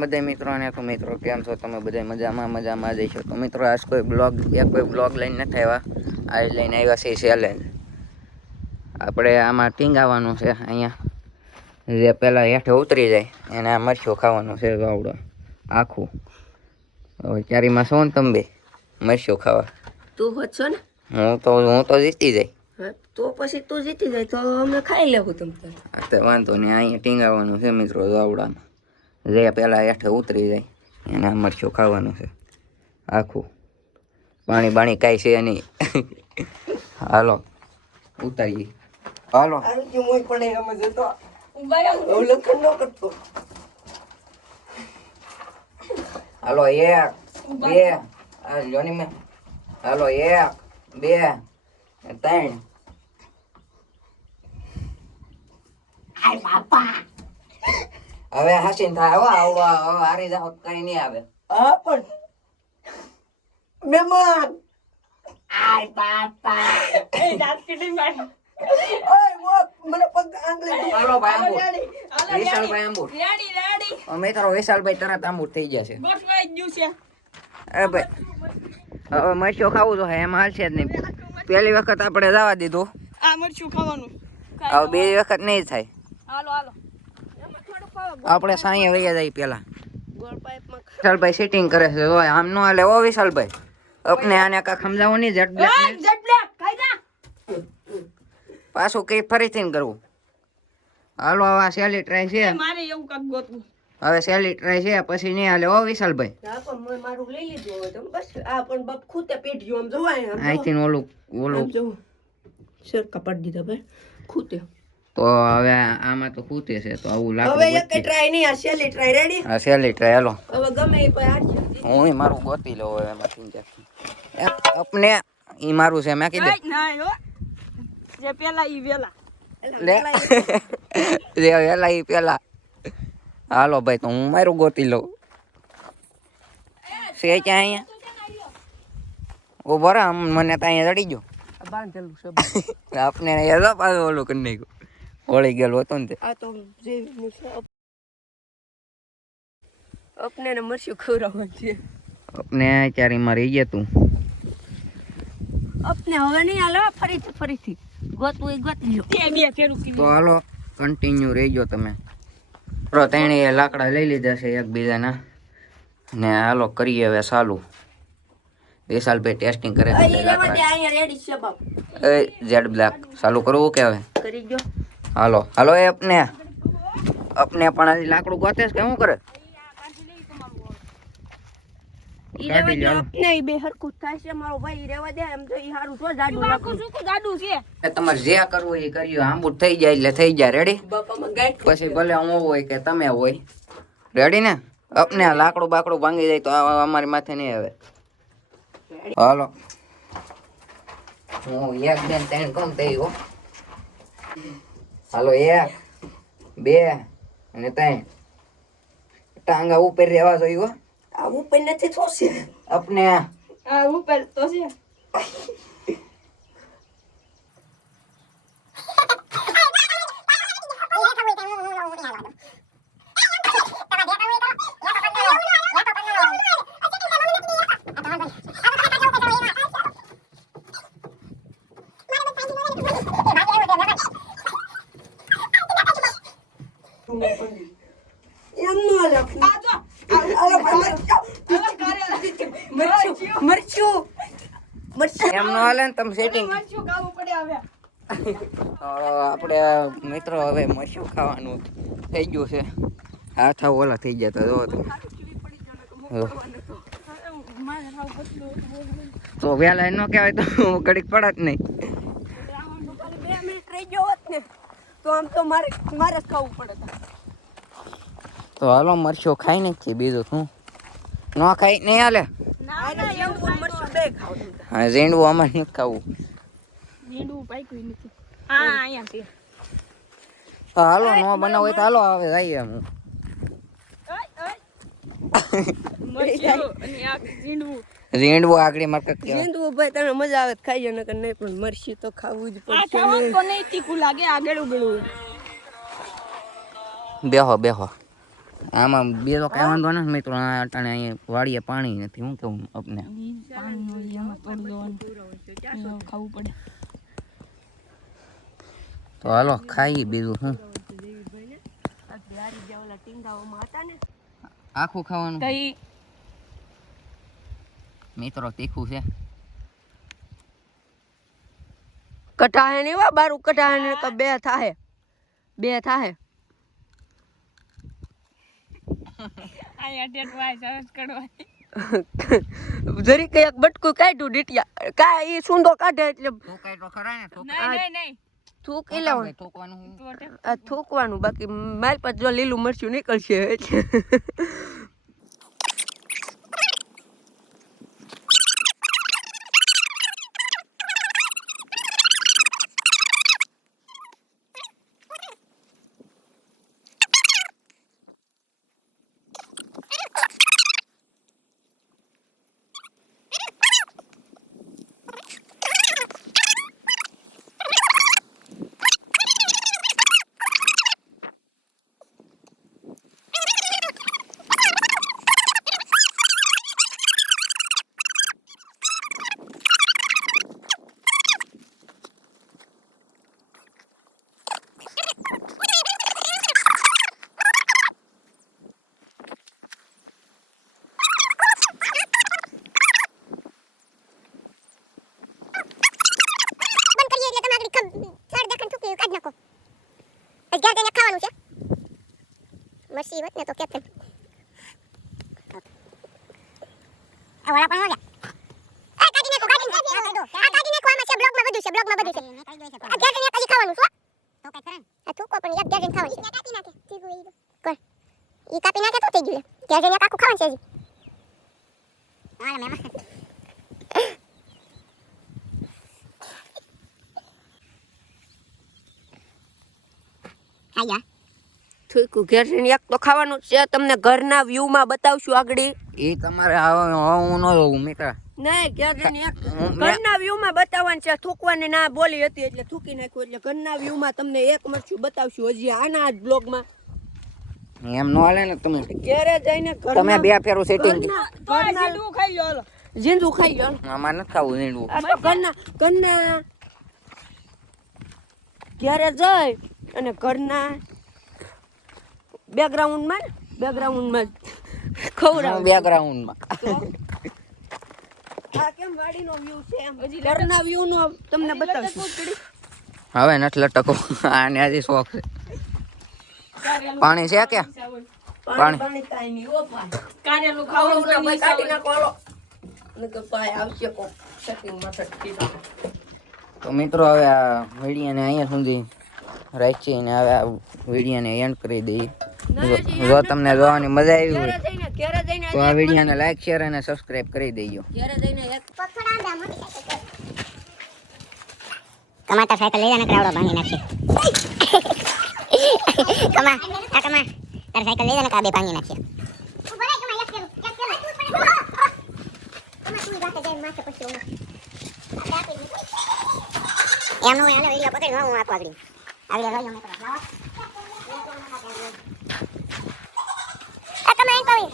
બધા મિત્રોને તો મિત્રો કેમ છો તમે બધા મજામાં જઈશો તો મિત્રો આજ કોઈ બ્લોગ લઈને નથી આવ્યા આ લઈને આવ્યા છે ચેલેન્જ આપણે આમાં ટીંગાવાનું છે અહીંયા જે પહેલાં હેઠે ઉતરી જાય એને આ મરચું ખાવાનું છે વાવડો આખું હવે ક્યારીમાં છો ને તમે બે મરચું ખાવા તું હોત છો ને હું તો જીતી જાય તો પછી તું જીતી જાય તો અમે ખાઈ લેવું તમ તો વાંધો નહીં અહીંયા ટીંગાવાનું છે મિત્રો વાવડામાં જે પહેલાં હેઠે ઉતરી જાય એને મરચું ખાવાનું છે આખું પાણી કાંઈ છે નહીં હાલો ઉતારીએ હાલો હાલો એક બે જોની મેં હાલો એક બે ત્રણ હવે હસીન થાય હો આવડો હારી જાવ કઈ નહીં આવે હા પણ મહેમાન આય બાપા એ દાંત કીડી માર ઓય વો મને પગ આંગળી હાલો ભાઈ વિશાલભાઈ આંબુ રેડી અમે તારો વિશાલભાઈ તરત આંબુ થઈ જશે ગોઠવાઈ ગયું છે એ ભાઈ હવે મરચું ખાવું તો એમાં હાલશે જ નહીં પહેલી વખત આપણે જવા દીધું આ મરચું ખાવાનું હવે બીજી વખત નહીં થાય હાલો આપણે સાંયે વૈયા જાય પેલા વિશાલભાઈ સેટિંગ કરે છે આમ નો હાલે ઓ વિશાલભાઈ अपने आने का समझाओ नहीं जेट ब्लैक खाई जा पासो के फरीથી કરવું હાલો આ સેલી ટ્રાય છે મારે એવું કાક ગોતવું હવે સેલી ટ્રાય છે પછી નહીં હાલે ઓ વિશાલભાઈ હા પણ મેં મારું લઈ લીધું હોય તો બસ આ પણ બાપ ખૂતે પેઢ્યો આમ જોવાય આમ આઈથી ઓલું જો સર કપડ દીધા ભાઈ ખૂતે તો હવે આમાં તો ખૂતે છે તો આવું લાગે હવે એક ટ્રાય નહીં આ સેલી ટ્રાય રેડી આ સેલી ટ્રાય હાલો હવે ગમે એ પર આડજો હું મારું ગોતી લઉં હવે એમાંથી अपने ઈ મારું છે મેં કીધું ના હો જે પેલા ઈ વેલા લે જે વેલા ઈ પેલા હાલો ભાઈ તો હું મારું ગોતી લઉં છે ક્યાં અહીંયા ઓ બરા મને તો અહીંયા ચડી ગયો બાંધેલું છે આપને યાદ પાછું ઓલું કરી નાખ્યું હોળી ગયેલો હતો ને તે આ તો જે આપને ને મરશું ખવડાવવાનું છે આપને ક્યારે મારી ગયા તું આપને હવે નહીં હાલો ફરીથી ગોતવું ગોતી લો એ બે ફેરું કીધું તો હાલો કન્ટિન્યુ રહેજો તમે બરો તેણે લાકડા લઈ લીધા છે એકબીજાના ને હાલો કરીએ હવે ચાલુ વિશાલભાઈ ટેસ્ટિંગ કરે છે અહીંયા રેડી છે બાપ એ જેડ બ્લેક ચાલુ કરવું કે હવે કરી દો હાલો એ अपने પણ આ લાકડું ગોતે છે કે શું કરે નહીં બે હરકું થાય છે મારો ભાઈ રેવા દે એમ તો ઈ હારું તો જાડું લાકું શું જાડું છે તમારે જે કરવું એ કર્યું આંબુ થઈ જાય એટલે થઈ જાય રેડી બાપામાં ગાંઠ પછી ભલે હું હોય કે તમે હોય રેડી ને આપને લાકડું બાકડું ભાંગી જાય તો અમારી માથે નહીં આવે હાલો હું એક બેન ત્રણ કોમ થઈ હો હાલો એક બે અને ત્રણ ટાંગા ઉપર રહેવા જોઈએ હો આ ઉપર નથી થોશે આપને આ ઉપર તો છે એમ નો હાલે ને તમે સેટિંગ આપણે મિત્રો હવે મરચું ખાવાનું થઈ ગયું છે હાથ ઓલા થઈ ગયા તો જો તમે તો વેલા ન કહેવાય તો ઘડીક પડત નહીં 2 મિનિટ રહી ગયો હોત ને તો આમ તો મારે જ ખાવું પડે તો હાલો મરચું ખાઈ નાખીએ બીજું શું ન ખાઈ નહીં હાલે હા ઝીંડવું અમારે નથી ખાવું હાલો નો બનાવ હોય તો હાલો હવે જઈએ હું રીંડવું આગળ માર્કેટ કે રીંડવું ભાઈ તને મજા આવે ખાઈ જાય નકર નહીં પણ મરસી તો ખાવું જ પડશે આ તો નહીં તીખું લાગે આગળ ઉગળું બેહો બેહો આમાં બે તો કઈ વાંધો નથી મિત્રો. આ અટાણે અહીંયા વાડીએ પાણી નથી. હું કેવું આપને ખાવું પડે. તો હાલો ખાઈ બીજું શું આખું ખાવાનું મિત્રો. તીખું છે કટાહે નહીં વા બારું કટાહે ને તો બે થાહે જરી કઈક બટકું કાઢ્યું ડીટિયા કા ઈ સુંદો કાઢે એટલે તો કઈ તો ખરા ને થૂક લેવાનું ઠોકવાનું આ થૂકવાનું બાકી મારી પાસે જો લીલું મરચું નીકળશે એટલે મસી વત ને તો કેપ્ટન આ વાળા પણ આ કાઢી નાખો આમાં છે બ્લોગમાં બધું છે આ ગેરને કાઢી ખાવાનું છો તો કઈ કરે આ થૂકો પણ એક ગેરને ખાવાનું છે કાપી નાખે ઠીક હોય કર ઈ કાપી નાખે તો થઈ ગયું ગેરને આખું ખાવાનું છે હજી હાલે મેમાં આયા ઠીક ઘેરને એક તો ખાવાનું છે તમને ઘરના વ્યૂ માં બતાવશું આગળ એ તમારે હું ન જોઉં મિત્ર. નહીં ઘેરને એક ઘરના વ્યૂ માં બતાવવાનું છે થૂકવાની ના બોલી હતી એટલે થૂકી નાખ્યું એટલે ઘરના વ્યૂ માં તમને એક મરચું બતાવશું હજી આના જ બ્લોગ માં એમ નો હાલે ને તમે ઘરે જઈને તમે બે ફેરું સેટિંગ જીંદુ ખાઈ લો હાલો જીંદુ ખાઈ લો આમાં નથી ખાવું નીંડવું. આ તો ઘરના ઘરે જઈ અને ઘરના બેકગ્રાઉન્ડમાં ખવડાવ બેકગ્રાઉન્ડમાં આ કેમ વાડીનો વ્યૂ છે એમ હજી ઘરના વ્યૂ નો તમને બતાવશું હવે નથી લટકો. આને હજી શોખ છે. પાણી છે કે પાણી કાઈ નહીં ઓ પાણી કારેલું ખાવું તો ભાઈ કાઢી નાખો હાલો નકર પાય આવશે કો સેટિંગ માં સટકી તો મિત્રો હવે આ વિડીયોને અહીંયા સુધી રાખીને હવે આ વિડીયોને એન્ડ કરી દઈએ. જો તમને જોવાની મજા આવી હોય તો આ વિડીયોને લાઈક શેર અને સબસ્ક્રાઇબ કરી દેજો. કમાતા સાયકલ લઈ જાને ક્રાવડો ભાંગી નાખશે કમા તાર સાયકલ લઈ જાને કાબે ભાંગી નાખશે એમનું એને વિડિયો પકડી હું આપો આગળ રહ્યો મેં કરો આ કમેન્ટ કરી